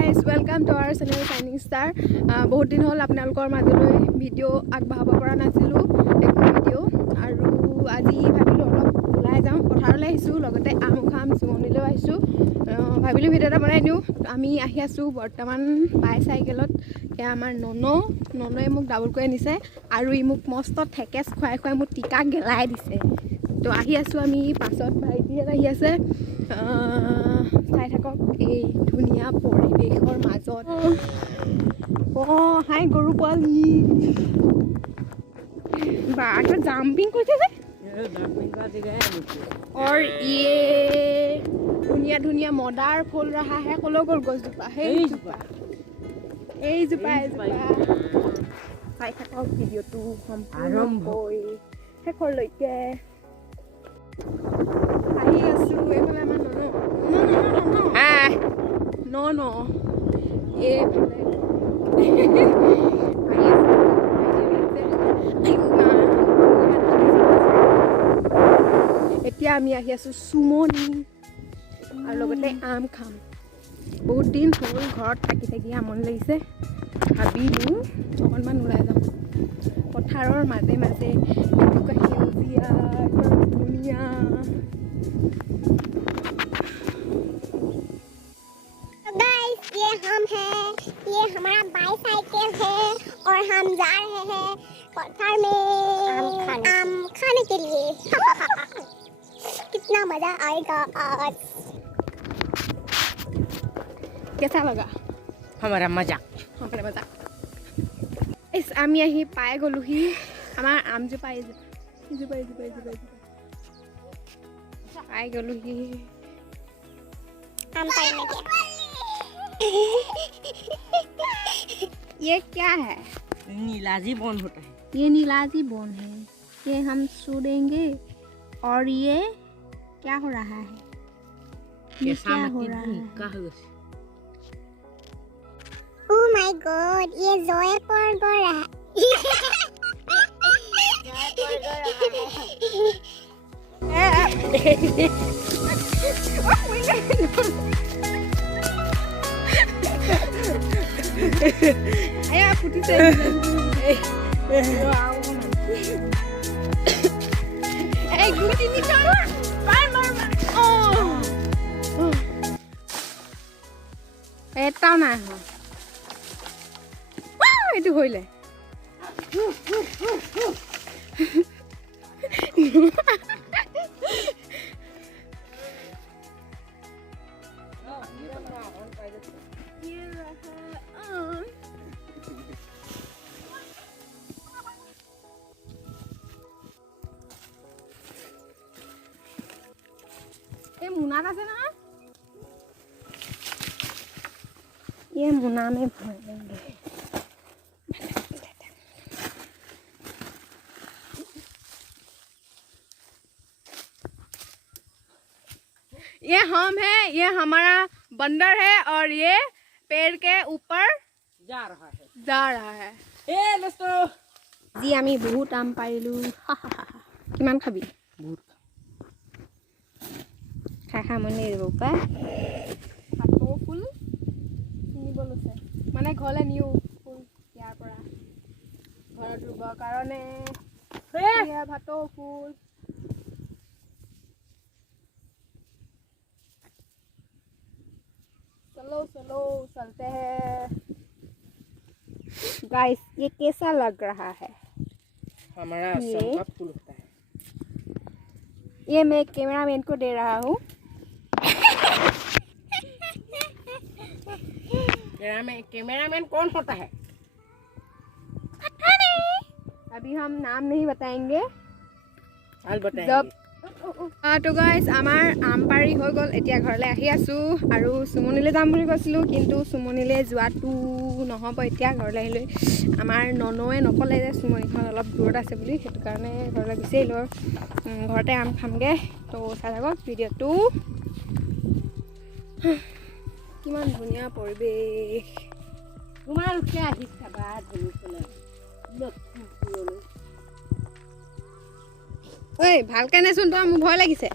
guys, welcome to our channel Shining Star. বহুত দিন হ'ল আপোনালোকৰ মাজলৈ ভিডিঅ' আগবঢ়াব পৰা নাছিলোঁ একো ভিডিঅ' আৰু আজি ভাবিলোঁ অলপ ওলাই যাওঁ পথাৰলৈ আহিছোঁ লগতে আম খাম চুমনিলৈও আহিছোঁ ভাবিলোঁ ভিডিঅ' এটা বনাই দিওঁ আমি আহি আছোঁ বৰ্তমান বাইচাইকেলত এয়া আমাৰ ননয়ে মোক ডাবল কৰি আনিছে আৰু ই মোক মস্ত ঠেকেচ খুৱাই খুৱাই মোক টিকা গেলাই দিছে তো আহি আছোঁ আমি পাছত ভাইটি এটা আহি আছে চাই থাকক এই ধুনীয়া পৰিৱেশৰ মাজত হাই গৰু পোৱালি बाहर जंपिंग करते थे और ये धुनिया धुनिया मदार फूल रहा है कलो कल गस जुपा है जुपा চাই থাকক ভিডিঅ'টো সম্পূৰ্ণকৈ শেষলৈকে আহি আছো এইফালে আমাৰ ন এইফালে এতিয়া আমি আহি আছো চুমনি আৰু লগতে আম খাম বহুত দিন হ'ল ঘৰত থাকি থাকি আমনি লাগিছে ভাবিলোঁ অকণমান ওলাই যাওঁ পথাৰৰ মাজে মাজে এনেকুৱা সেউজীয়া ধুনীয়া ये हम हैं ये हमारा बाईसाइकिल है और हम जा रहे हैं पत्थर में आम खाने के लिए कितना मजा आएगा आज कैसा लगा हमारा मजा इस आमी आही पाए गलुही हमार आम जो पाए पाए गलुही आम पाने के ये क्या है नीलाजी बॉन होता है ये नीलाजी बोन है ये हम सूदेंगे और ये क्या हो रहा है ये क्या हो रहा है ओह माय गॉड ये जोए पर गो रहा है Ayo putih saya. Gue ini cara. Mar. Oh. Tao nè. Wow, itu hoile. ये मुना का से ना ये मुना में भर देंगे ये हम है ये हमारा बंदर है और ये पेड़ के ऊपर जा रहा है ए दोस्तों जी आमी बहुत आम पाइलु किमान खाबी बहुत খাই মনে দিব পাই পাতো ফুল কিনিব লৈছে মানে ঘৰলৈ নিউ ফুল ইয়াৰ পৰা ঘৰত ৰুবৰ কাৰণে এয়া ভাতো ফুল चलो चलते हैं गाइस ये कैसा लग रहा है हमारा सबका फूल होता है ये मैं कैमरामैन को दे रहा हूँ कैमरामैन कौन होता है अभी हम नाम नहीं बताएंगे आज बताएंगे जब তো গাইজ আমাৰ আম পাৰি হৈ গ'ল এতিয়া ঘৰলৈ আহি আছোঁ আৰু চুমনিলৈ যাম বুলি কৈছিলোঁ কিন্তু চুমনিলৈ যোৱাটো নহ'ব এতিয়া ঘৰলৈ আহিলৈ আমাৰ ননয়ে নক'লে যে চুমনিখন অলপ দূৰত আছে বুলি সেইটো কাৰণে ঘৰলৈ গুচি আহিলোঁ ঘৰতে আম খামগৈ তো চাই থাকক ভিডিঅ'টো কিমান ধুনীয়া পৰিৱেশ তোমালোকে আহি চাবা ধুনীয়া ঐ ভালকে নেচোন তই মোৰ ভয় লাগিছে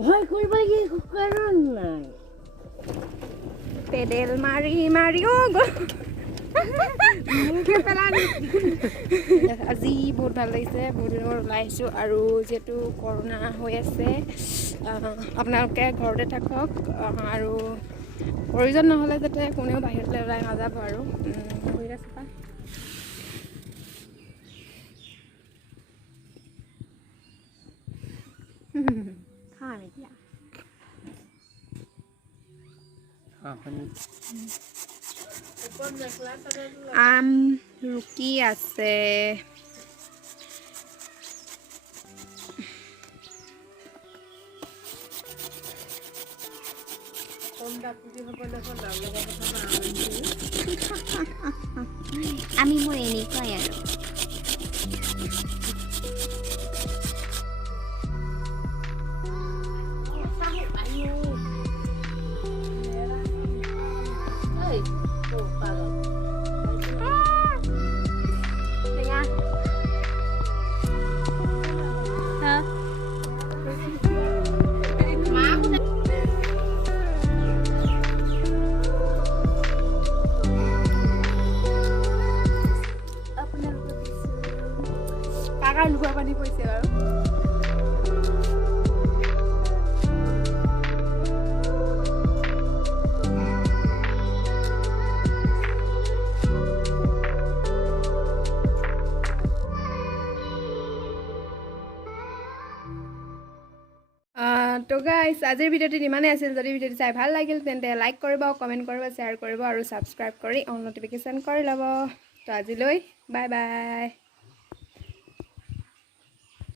ভয় কৰিব লাগে কাৰণ নাই পেডেল মাৰি মাৰিও গ'ল আজি বহুত ভাল লাগিছে বহুত দিনৰ ওলাই আহিছোঁ আৰু যিহেতু কৰোণা হৈ আছে আপোনালোকে ঘৰতে থাকক আৰু প্ৰয়োজন নহ'লে যাতে কোনেও বাহিৰলৈ ওলাই নাযাব আৰু ঠিক আছে পা খাম এতিয়া আম ৰুকি আছে আমি মোৰ এনেকুৱাই আৰু কাকাৰ লুকুৱা পানী পৰিছে বাৰু তো গাইজ আজিৰ ভিডিঅ'টো ইমানেই আছিল যদি ভিডিঅ'টো চাই ভাল লাগিল তেন্তে লাইক কৰিব কমেণ্ট কৰিব শ্বেয়াৰ কৰিব আৰু ছাবস্ক্ৰাইব কৰি অল ন'টিফিকেশ্যন কৰি ল'ব তো আজিলৈ বাই বাই